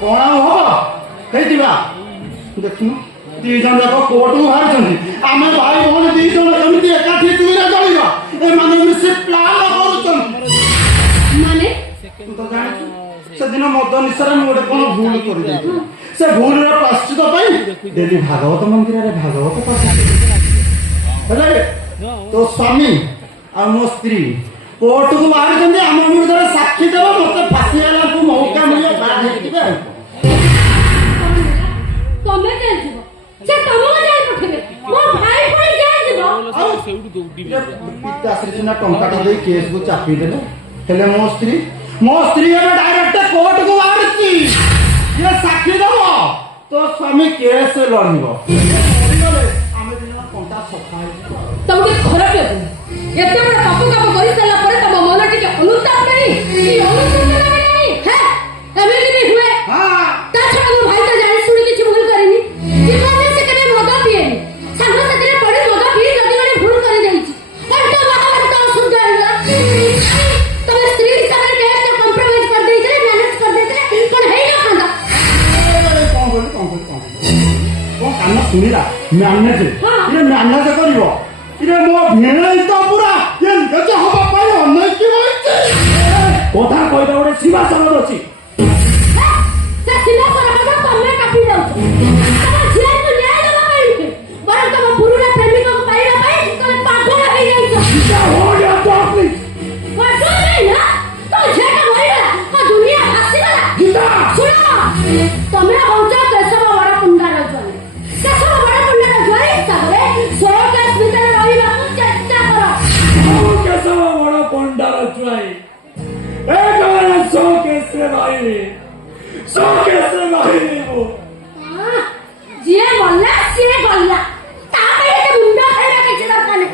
कौन हम देखुन दी जन जाक कोर्ट बाहर आम भाई भौणी दी जन कमी एकाठी चुईरा चलवा ए प्लान कर दिन मद निशार मुझे कौन भूल कर से भूल प्राश्चित डेली भागवत मंदिर भागवत पढ़ा तो स्वामी आ मो स्त्री कोर्ट को बाहर आम विरुद्ध साक्षी देव मत फाँसी को मौका मिले टंका केस को चापी देले मो स्त्री डायरेक्ट कोर्ट को बाहर साक्षी दब तो स्वामी केस लड़ब तुमके खराब एते बड़ा पाप काम करि साला परे तम मन टिके अनुताप नहीं नहीं है एमे भी हुए हां ता छड़ा मो भाई तो जानि सुनी किछि भूल करिनी कि कोने से कने मद पिएनी सांग साथी पड़े मद पी जदी गने भूल करि जाईछि और तो महाभारत तो सुन जाइला तमे स्त्री हिसाब रे केस कॉम्प्रोमाइज कर देई छे मैनेज कर देते कोन हेई ना खांदा कौन कान सुनिला मैनेज ये मैनेज करिवो इरे मो भेणै तो पूरा ये गज हबा पाई अनै की होइছে कोठा कइदा ओडे सीमा सनद अछि से सीमा सनद तमे कापी जाउ तम झिया तो न्याय दबा पाई बर तम पुरुना प्रेमिक को पाइरा पाई तम पागल हो जाइछ क्या हो गया तो प्लीज पागल नहीं ना तो झेका मरिला का दुनिया फासी गला गीता सुनो तमे होजा केशव बड़ कुंडा रजनी केशव बड़ कुंडा रजनी सबरे सोकेस भीतर रहिबा को चेष्टा करो केशव बड़ कुंडा रजनी ए गाना सोकेस रे भाई वो जे मल्ला से गल्ला ता पे ते मुंडा खाइबा के दरकार नहीं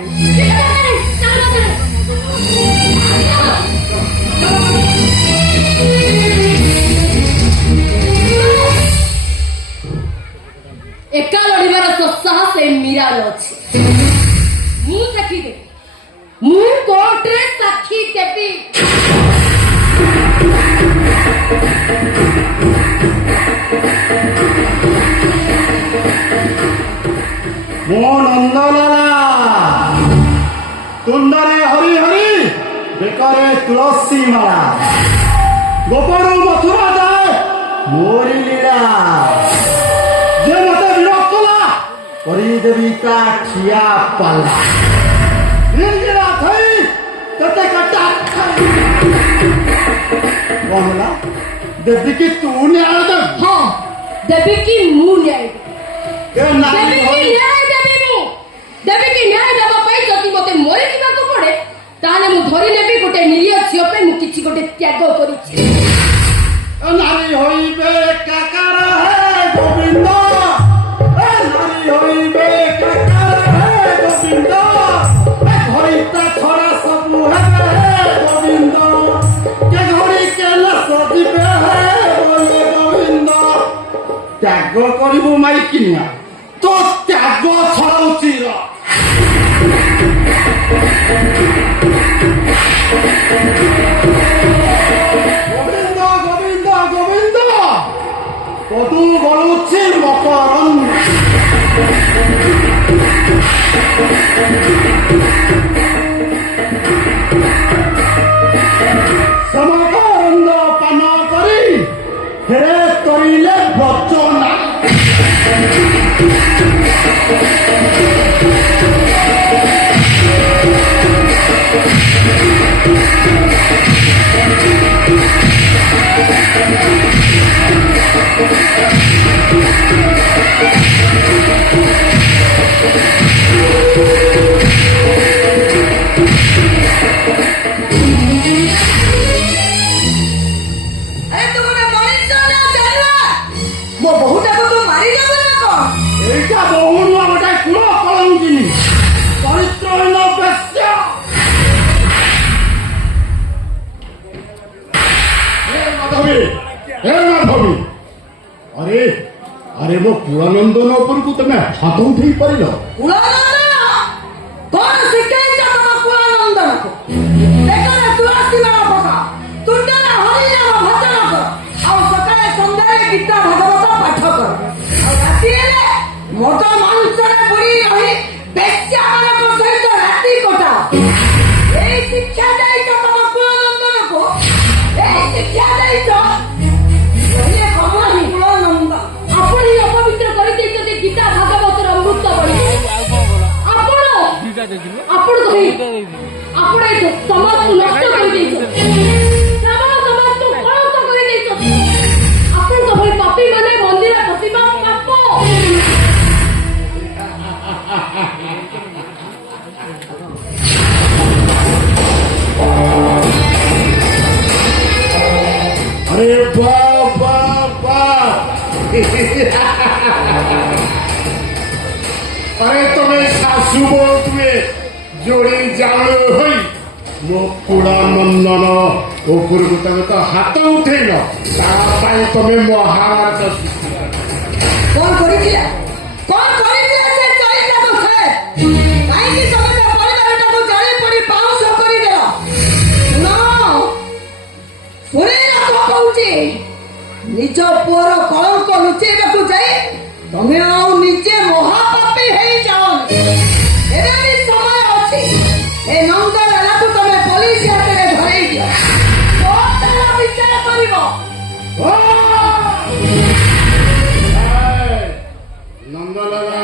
एका लड़िबार उत्साह से मीरा अछि मु साक्षी दे मु कोर्ट रे साक्षी देबी मो नंदलाला तुंडरे हरि हरि बेकारे तुलसी माला गोपरू मथुरा जाए मोरी लीला जे मते विरोध कला करी देवी का ठिया पाला लीला थई तते कटा कहला देवी की तू न्याय दे हां देवी की मु न्याय के नाम देवी की न्याय देबा पई जति मते मोरी दिबा को पड़े ताले मु धरि नेबी गोटे निरिय छियो पे मु किछि गोटे त्याग करिछि नारी होइबे काकार है गोविंद ए नारी होइबे काकार है गोविंद ए घरिता छड़ा सब है गोविंद के घरि केला सदिबे है बोले गोविंद त्याग करिबो माइकिनिया तो त्याग छड़ाउची गोविंद गोविंद गोविंद पदू गलुछि मकरंद समकरंद पान करी हेरे तरिले बचना अरे अरे वो पुरानंदन ऊपर को तुम हाथ उठे पार पुरानंदन कौन शिकायत पुरानंदन को ପିଲାମାନଙ୍କ ସହିତ ରାତି କଟାଅ। ଏଇ ଶିକ୍ଷା ଦେଇଛ ତମ କୁଳନନ୍ଦନକୁ। ଏଇ ଶିକ୍ଷା ଦେଇଛ କହିଲେ କଣ କୁଳନନ୍ଦନ। ଆପଣ ହିଁ ଅପବିତ୍ର କରିଦେଇଛନ୍ତି ଗୀତା ଭାଗବତର ଅମୃତ ବଳି। ଆପଣ କହି ଆପଣ ଏ ସମାଜକୁ ନଷ୍ଟ କରିଦେଇଛନ୍ତି। ଶ୍ରାବଣ ସମାଜକୁ କଳଙ୍କ କରିଦେଇଛନ୍ତି। ଆପଣଙ୍କ ଭଳି ପାପୀ ମାନେ ମନ୍ଦିର ପଶିବା ପାପ। अरे बाप बाप बाप अरे तुम्हें सासू बोल तुम्हें जोड़ी जाओ होई मो कुड़ा नंदन उपरକୁ ତମେ ତ ହାତ ଉଠେଇଲ ତା ପାଇଁ ତମେ ମହାରାଜ କଣ କରିଥିଲା ସେ ଚଳିତ କଥା କାହିଁକି ତମେ ତା ପରିବାରଟାକୁ ଜାଳି ପୋଡ଼ି ପାଉଁଶ କରିଦେଲ। ଶୁଣିଲ କଣ କହୁଛି। ନିଜ ପୁଅର କଳଙ୍କ ଲୁଚେଇବାକୁ ଯାଇ ତମେ ଆଉ ନିଜେ ମହାପାପୀ ହେଇଯାଅନି। ଏବେ ବି ସମୟ ଅଛି। ଏ ନନ୍ଦଲାଲାକୁ ତମେ ପୋଲିସ ହାତରେ ଧରେଇ ଦିଅ। କୋର୍ଟର ବିଚାର କରିବ। ନନ୍ଦଲାଲା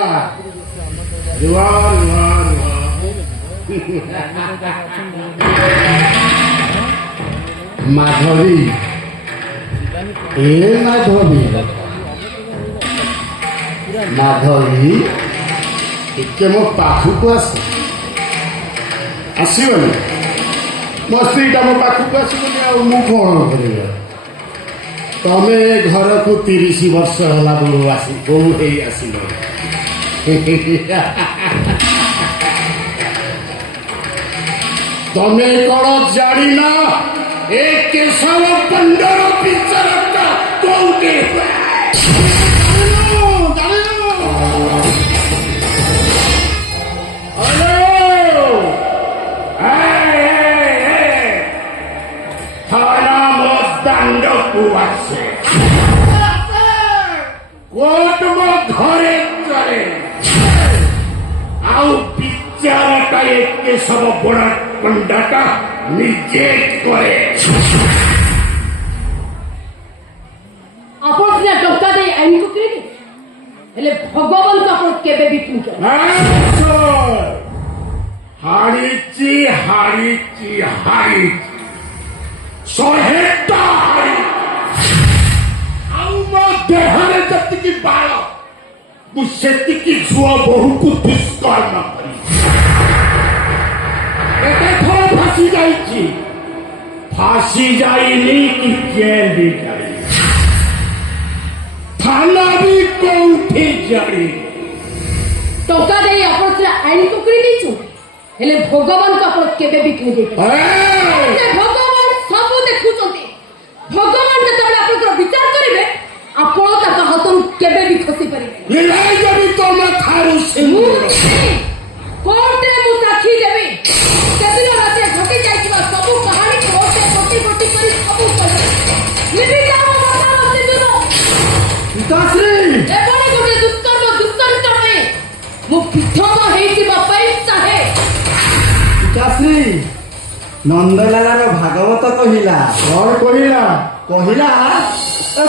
ଜୁହାର ଜୁହାର ମାଧବୀ ଏ ମାଧବୀ ଟିକେ ମୋ ପାଖକୁ ଆସିବନି। ମୋ ସ୍ତ୍ରୀଟା ମୋ ପାଖକୁ ଆସିବନି ଆଉ ମୁଁ କଣ କରିବି। ତମେ ଏ ଘରକୁ 30 ବର୍ଷ ହେଲା ବୋଉ ହେଇ ଆସିଲ। ତମେ କଣ ଜାଣିନ ଏ କେଶବ ପଣ୍ଡର ବିଚାରଟା କୋଉଠି ଦାଣ୍ଡକୁ ଆସେ କୋର୍ଟ ମୋ ଘରେ ଚଳେ ଆଉ ବିଚାରଟା ଏତେ ସବୁ ବଡ଼ ପଣ୍ଡାଟା ନିଜେ କରେ। ଆପଣ ସିନା ଟଙ୍କା ଦେଇ ଆଇନକୁ କିଣିବେ ହେଲେ ଭଗବାନଙ୍କୁ ଆପଣ କେବେ ବି କିଣିବେ। ହାରିଛି 100ଟା ଆଉ ମୋ ଦେହରେ ଯେତିକି ବାଳ ମୁଁ ସେତିକି ଝୁଅ ବୋହୂକୁ ଦୁଷ୍କର୍ମ କରି ଏତେ ଥର फांसी जाइनी कि जेल भी जाइनी, थाना भी कोठी जाइनी। टंका देई आपण से आईन टुकड़ी देछु हेले भगवान को आपण केबे भी कहि देते भगवान सब देखुचंती। भगवान जतबे आपण विचार करिवे आपण ताका हाथन केबे भी खसी परिबे। निराय जबी तो न थारु सिंदूर कोर्ट रे मु साक्षी देबी। केदिन राते घटी जाइछिबा सब कहानी कोर्ट रे कोटी कोटी करी सब कहि निबी जाओ माता सिंदूर पिताश्री एबोनी गोटे दुष्कर्म में मु पिठमा हेछि बापाई चाहे। पिताश्री नंदलालार भागवत कहिला कौन कहिला कहिला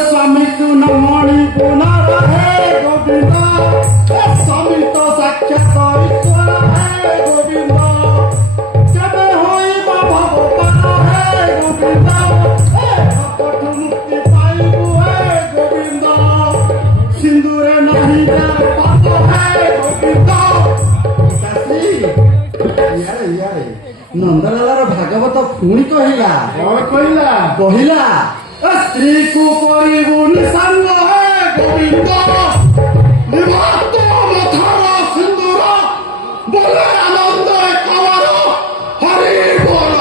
स्वामी तू न मणि पुनर हे गोविंद स्वामी तो साक्षात ईश्वर हे गोविंद केबे होइब भवतार हे गोविंद भक्त मुक्ति पाइबु हे गोविंद सिंदूरे नहीं जा पाप हे गोविंद। पिताश्री यारे नंदलालार भागवत पुणी कहिला कौन कहिला कहिला स्त्री को परिबुनि संग हे गोविंद निवात मथार सिंदूर बोले आनंद कवर हरि बोल।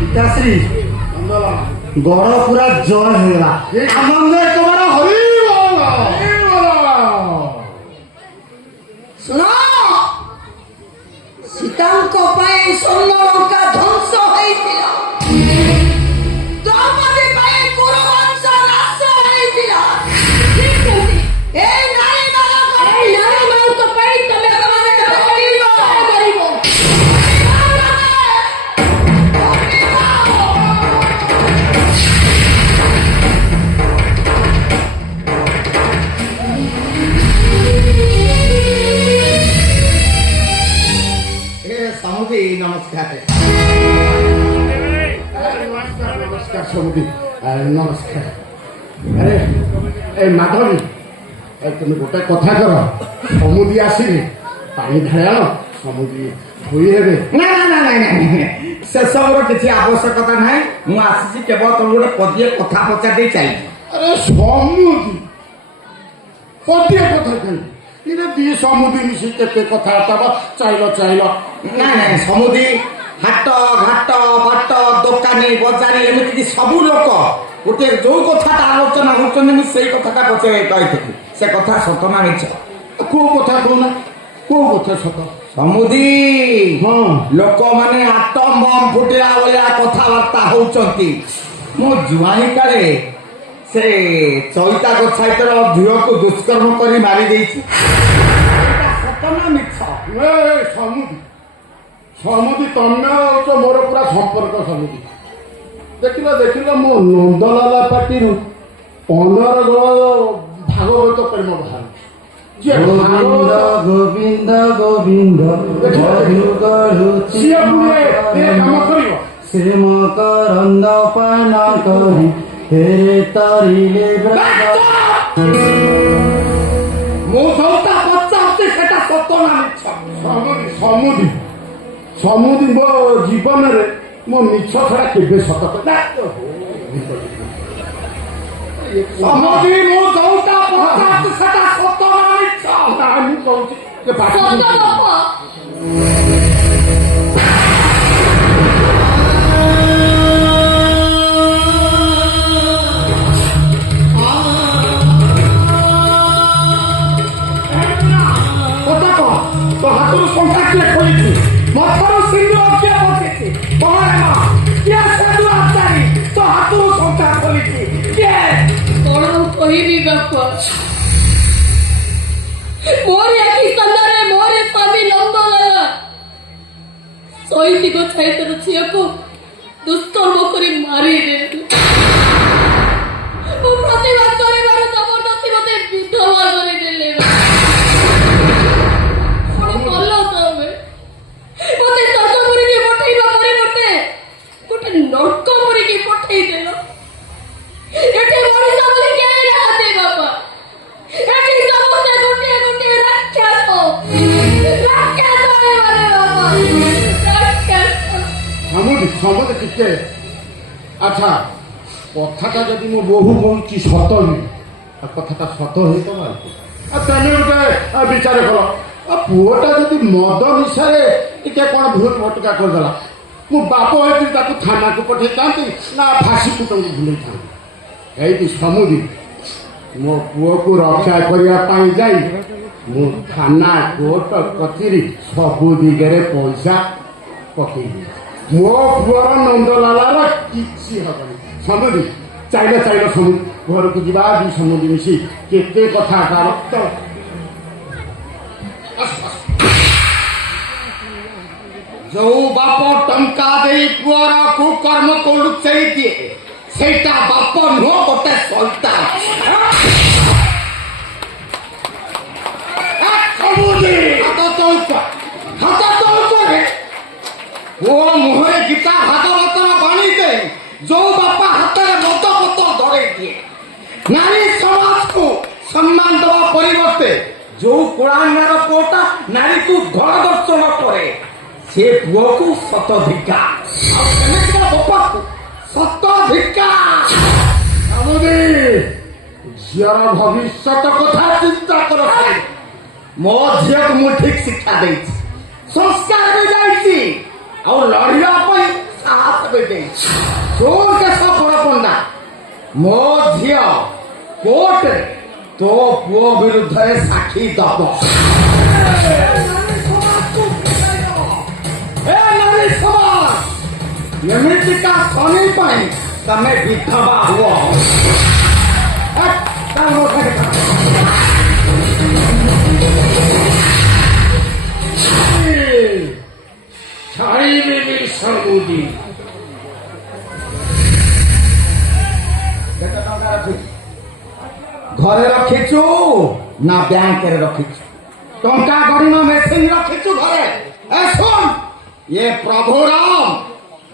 ପିତାଶ୍ରୀ ଗଡ଼ ପୁରା ଜୟ ହେଇଗଲା ଆନନ୍ଦ ଏକବାର ଶୁଣ ସୀତାଙ୍କ ପାଇଁ ସ୍ୱର୍ଣ୍ଣ ଲଙ୍କା ଧ୍ୱଂସ ହେଇଥିଲା ଦ୍ରୌପଦୀ ପାଇଁ କୁରୁବଂଶ ନାଶ ହେଇଥିଲା ଏଇ ନାରୀମାନଙ୍କ ପାଇଁ ତମେ କରିବ ସମୁଦି ନମସ୍କାର ନମସ୍କାର ସମୁଦି ନମସ୍କାର ଆରେ ଏ ମାଧବୀ তুমি ଗୋଟେ କଥା କର ସମୁଦି ଆସିଲେ ପାଣି ଢାଳି ଆଣ ସମୁଦି ଧୋଇ ହେବେ ନା ନା ନା ନା ସେସବୁର କିଛି ଆବଶ୍ୟକତା ନାହିଁ ମୁଁ ଆସିଛି କେବଳ ତମକୁ ଗୋଟେ ପଦିଏ କଥା ପଚାରି ଦେଇ ଚାଲିଛି ଆରେ ସମୁଦି ପଦିଏ କଥା କାହିଁ ଇରେ ଦି ସମୁଦି ମିଶି କେତେ କଥାବାର୍ତ୍ତା ଚାଇଲ ନାଇଁ ନାଇଁ ସମୁଦି ହାଟ ଘାଟ ବାଟ ଦୋକାନୀ ବଜାରୀ ଏମିତି ସବୁ ଲୋକ ଗୋଟେ ଯୋଉ କଥାଟା ଆଲୋଚନା ହଉଛନ୍ତି ମୁଁ ସେଇ କଥାଟା ପଚାରି କହିଥିଲି ସେ କଥା ସତ ନା ମିଛ କୋଉ କଥା କହୁନା କୋଉ କଥା ସତ ସମୁଦି ହଁ ଲୋକମାନେ ଆଟମ ବମ୍ ଫୁଟିଲା ଭଳିଆ କଥାବାର୍ତ୍ତା ହଉଛନ୍ତି ମୋ ଜୁଆଇଁ କାଳେ ସେ ଚଇତା ଗୋଛାଇତର ଝିଅକୁ ଦୁଷ୍କର୍ମ କରି ମାରି ଦେଇଛି ସତ ନା ମିଛ ସମୁଦି ସମୁଦି ତମେ ହଉଛ ମୋର ପୁରା ସମ୍ପର୍କ ସମୁଦି ଦେଖିଲ ମୋ ନନ୍ଦଲାଲା ପାଟିରୁ 15 ଗଳ ଭାଗବତ ପ୍ରେମ ବାହାରୁ ଗୋବିନ୍ଦ ଗୋବିନ୍ଦ ଗୋବିନ୍ଦ ସିଏ ପୁଣି ଏ କାମ କରିବ ଶ୍ରୀମ କରନ୍ଦ ପାନ କରି ଫେରେ ତରିଲେ ମୁଁ ଯୋଉଟା ପଚାରୁଛି ସେଟା ସତ ନା ମିଛ ସମୁଦି ସମୁଦି ମୋ ଜୀବନରେ ମୋ ମିଛ ଛଡା କେବେ ସତ ସମୁଦି ମୁଁ ଯୋଉଟା ପଚାରୁଛି ସେଟା ସତ ନା ମିଛ ମୁଁ କହୁଛି ଯେ ସତ ବାପା ତୋ ହାତରୁ ସଂଖ୍ୟା କିଏ ଖୋଲିଛି ମଥାରୁ ସିନ୍ଦୁର କିଏ ପକେଇଛି କଣ କିଏ ସାଧୁ ଆଚାରୀ ତୋ ହାତରୁ ସଂଖ୍ୟା ଖୋଲିଛି କିଏ କଣ କହିବି ବାପା ମୋର ଆଖି ସାମ୍ନାରେ ମୋର ସ୍ୱାମୀ ନନ୍ଦଲାଲା ଶହୀଦ ଗୋଛାଇତର ଝିଅକୁ ଦୁଷ୍କର୍ମ କରି ମାରିଦେଲେ ମୁଁ ପ୍ରତିବାଦ କରିବାରୁ ଜବରଦସ୍ତି ମତେ ବିଧବା କରିଦେଲେ ମତେ ସତ କରିକି ପଠେଇବା ପରିବର୍ତ୍ତେ ଗୋଟେ ନର୍କ କରିକି ପଠେଇଦେଲ ଏଠି ମଣିଷ ବୋଲି କେହି ନାହାନ୍ତି ବାପା ଏଠି ସମସ୍ତେ ଗୋଟିଏ ଗୋଟିଏ ରାକ୍ଷସ ଏମାନେ ବାପା ରାକ୍ଷସ ସମୁଦି ଟିକେ ଆଚ୍ଛା କଥାଟା ଯଦି ମୋ ବୋହୂ କହୁଛି ସତ ନୁହେଁ କଥାଟା ସତ ହେଇତ ତମେ ଗୋଟେ ବିଚାର କର ପୁଅଟା ଯଦି ମଦ ନିଶାରେ ଟିକେ କଣ ଭୁଲ ଭଟକା କରିଦେଲା ମୁଁ ବାପ ହେଇକି ତାକୁ ଥାନାକୁ ପଠେଇଥାନ୍ତି ନା ଫାଶୀ କୁଟଙ୍କୁ ଭୁଲେଇଥାନ୍ତି ଏଇଠି ସମୁଦି ମୋ ପୁଅକୁ ରକ୍ଷା କରିବା ପାଇଁ ଯାଇ ମୁଁ ଥାନା କୋର୍ଟ କଚେରୀ ସବୁ ଦିଗରେ ପଇସା ପକେଇବି ମୋ ପୁଅର ନନ୍ଦଲାଲାର କିଛି ହବନି ସମୁଦି ଚାଇଲ ସମୁଦି ଘରକୁ ଯିବା ଦି ସମୁଦି ମିଶି କେତେ କଥା ଯୋଉ ବାପ ଟଙ୍କା ଦେଇ ପୁଅର କୁକର୍ମକୁ ଲୁଚେଇ ଦିଏ ସେଇଟା ବାପ ନୁହଁ ଗୋଟେ ସୈତାନ। ହାତ ଚୌକରେ ପୁଅ ମୁହଁରେ ଗୀତା ଭାଗବତର ବାଣୀ ଦେ ଯୋଉ ବାପା ହାତରେ ମଦ ବୋତଲ ଧରେଇ ଦିଏ ନାରୀ ସମାଜକୁ ସମ୍ମାନ ଦେବା ପରିବର୍ତ୍ତେ ଯୋଉ କୁଳାଙ୍ଗାର ପୁଅଟା ନାରୀକୁ ଘର ଦର୍ଶନ କରେ ସେ ପୁଅକୁ ଶତଧିକା ଆଉ ସେମିତିକା ବାପାକୁ ଶତଧିକା। ଝିଅର ଭବିଷ୍ୟତ କଥା ଚିନ୍ତା କର। ମୋ ଝିଅକୁ ମୁଁ ଠିକ ଶିକ୍ଷା ଦେଇଛି, ସଂସ୍କାର ବି ଦେଇଛି, ଆଉ ଲଢିବା ପାଇଁ ସାହସ ବି ଦେଇଛି। ତୋ ଦେଶ ବଡ ପଣ୍ଡା ମୋ ଝିଅ କୋର୍ଟରେ ତୋ ପୁଅ ବିରୁଦ୍ଧରେ ସାକ୍ଷୀ ଦବ। ଏମିତିକା ଶନି ପାଇଁ ତମେ ବିଧବା ହୁଅ। ଛାଡ଼ିବିନି ସବୁଦି। ଘରେ ରଖିଛୁ ନା ବ୍ୟାଙ୍କରେ ରଖିଛୁ? ଟଙ୍କା ଗଣିବା ମେସିନ ରଖିଛୁ ଘରେ? ଏ ଶୁଣ, ଏ ପ୍ରଭୁ ରାମ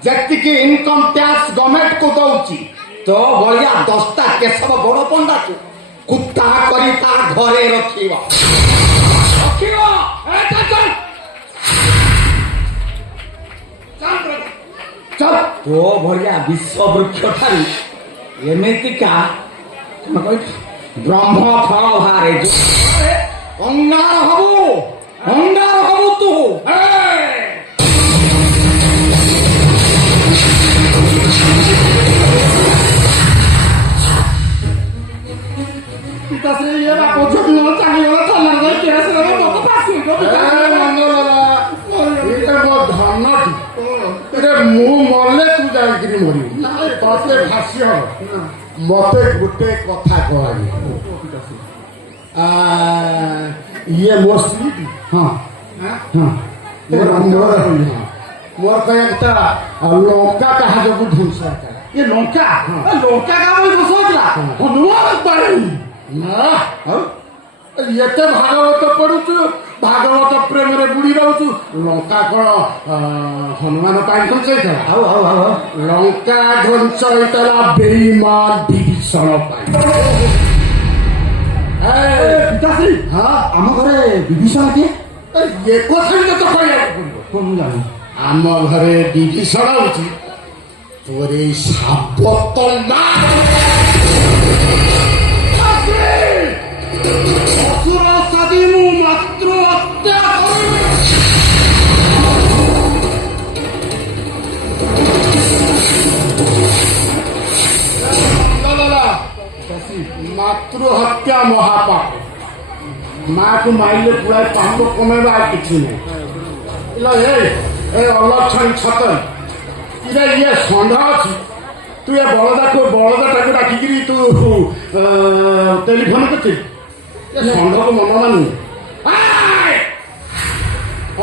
ଯେତିକି ଇନକମ ଟ୍ୟାକ୍ସ ଗଭର୍ଣ୍ଣମେଣ୍ଟ କୁ ଦଉଛି ତୋ ଭଳିଆ 10ଟା କେଶବ ବଡ ପଣ୍ଡାକୁ କୁତ୍ତା କରି ତା ଘରେ ରଖିବ। ତୋ ଭଳିଆ ବିଶ୍ୱ ବୃକ୍ଷ ଠାରୁ ଏମିତିକା ବ୍ରହ୍ମ ଫଳ ବାହାରେ ଅଙ୍ଗାର ହବୁ ତୁ। ମୁଁ ମଲେ ତୁ ଯାଇକିରି ମରିବୁ ତତେ ଭାସି ହବ। ମତେ ଗୋଟେ କଥା କହିବି, ଇଏ ମୋ ସ୍ତ୍ରୀ। ହଁ ମୋର କହିବା କଥା ଲଙ୍କା କାହା ଯୋଗୁ ଧ୍ୱଂସ ହେଲା? ଏ ଲଙ୍କା କାହା ଧ୍ୱଂସ ହେଇଥିଲା? ହନୁମାନ ପାଣି ନା। ଆଉ ଏତେ ଭାଗବତ ପଢୁଛୁ, ଭାଗବତ ପ୍ରେମରେ ବୁଡି ରହୁଛୁ, ଲଙ୍କା କଣ ହନୁମାନ ପାଇଁ ଧ୍ୱଂସ ହେଇଥିଲା? ଆଉ ଲଙ୍କା ଧ୍ୱଂସ ହେଇଥିଲା ବେଇମାନ ବିଭୀଷଣ ପାଇଁ। ଆମ ଘରେ ବିଭୀଷଣ କିଏ? ଏ କଥା ବି ତତେ କହିବାକୁ ପଡିବ। ମୁଁ ଜାଣି ଆମ ଘରେ ବିଭୀଷଣ ହଉଛି ତୋର ଏଇ ସାବତ ମା। ଅସୁର ସାଦି ମୁଁ ମାତୃ ହତ୍ୟା କରିବି। ମାତୃ ହତ୍ୟା ମହାପାପ। ମାକୁ ମାରିଲେ ପୁଳାଏ ପାପ କମେଇବା ଆଉ କିଛି ନାହିଁ। ଏ ଅଲକ୍ଷଣୀ ଛତରୀ ଇଏ ଷଣ୍ଢ ଅଛି, ତୁ ଏ ବଳଦାଟାକୁ ଡାକିକିରି ତୁ ଟେଲିଫୋନ କରିଥିଲୁ? ଷଣ୍ଢକୁ ମନ ମାନୁ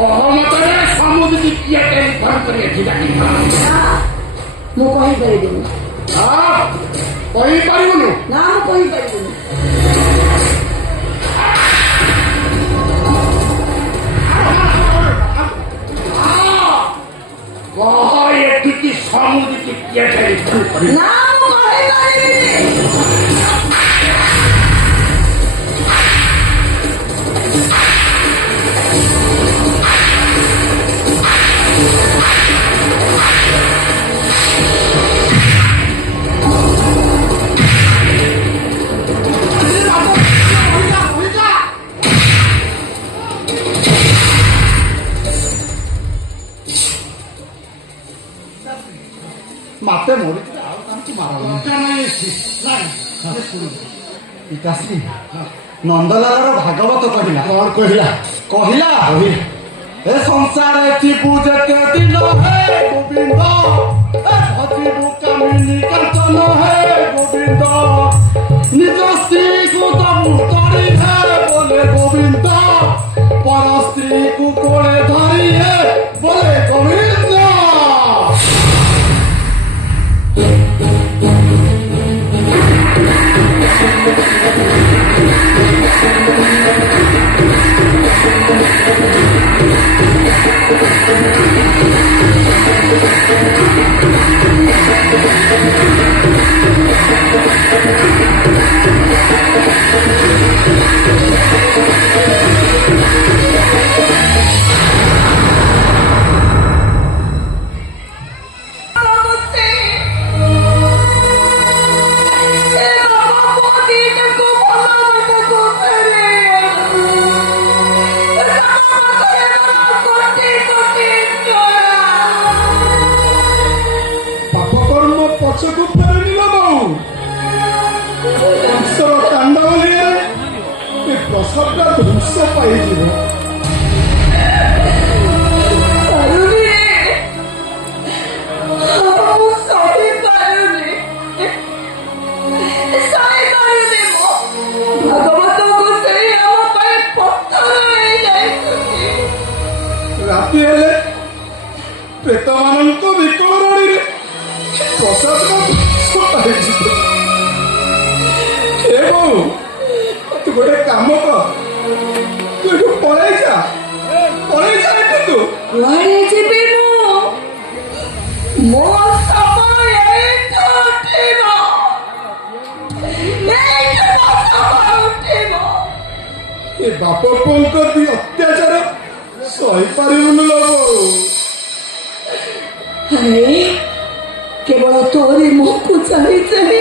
ଅହମତରେ ସମୁଦ୍ର କିଏ ଟେଲିଫୋନ କରି ଏଠି ଡାକିଲି? ମୁଁ କହିପାରିବିନି। କହିପାରିବୁନି? ନା ମୁଁ କହିପାରିବିନି। ଏଠିକି ସମୁଦ୍ର କିଏ ଟେଲିଫୋନ କରି? ନା ମୁଁ କହିପାରିବିନି। ମାତେ ମରିଥିଲେ ଆଉ ତାଙ୍କୁ ପିତାଶ୍ରୀ ନନ୍ଦଲାଲର ଭାଗବତ କହିଲା। କଣ କହିଲା? କହିଲା ଏ ସଂସାରେ ଥିବୁ ଯେତେ ଦିନ ହେ ଗୋବିନ୍ଦ, ଭଜିବୁ କାମିନୀ କାଞ୍ଚନ ହେ ଗୋବିନ୍ଦ, ନିଜ ସ୍ତ୍ରୀକୁ ଦବୁ କରି ହେ ବୋଲେ ଗୋବିନ୍ଦ, ପର ସ୍ତ୍ରୀ को कोड़े धारी है बोले गोविंद ପଛକୁ ଫେରିଲ ବୋଉ ବଂଶର କାଣ୍ଡବଲିରେ ଏ ପ୍ରସବଟା ଧ୍ୱଂସ ପାଇଯିବ ରାତି ହେଲେ ପ୍ରେତମାନଙ୍କ ବିକଳରଣୀରେ ପ୍ରସାଦ ପାଇଯିବ ଏ ବୋଉ ତୁ ଗୋଟେ କାମ କର ତୁ ଏଠୁ ପଳେଇ ଯା ଏଠୁ ତୁ କୁଆଡ଼େ ଯିବି ମୁଁ ମୋ ସମୟ ଏଇଠୁ ଉଠିବ ଏ ବାପ ପୁଅଙ୍କ ବି ଅତ୍ୟାଚାର ସହିପାରିବୁନି ଲୋ ବୋଉ ଆରେ କେବଳ ତୋରି ମୁହଁକୁ ଚାହିଁ ଚାହିଁ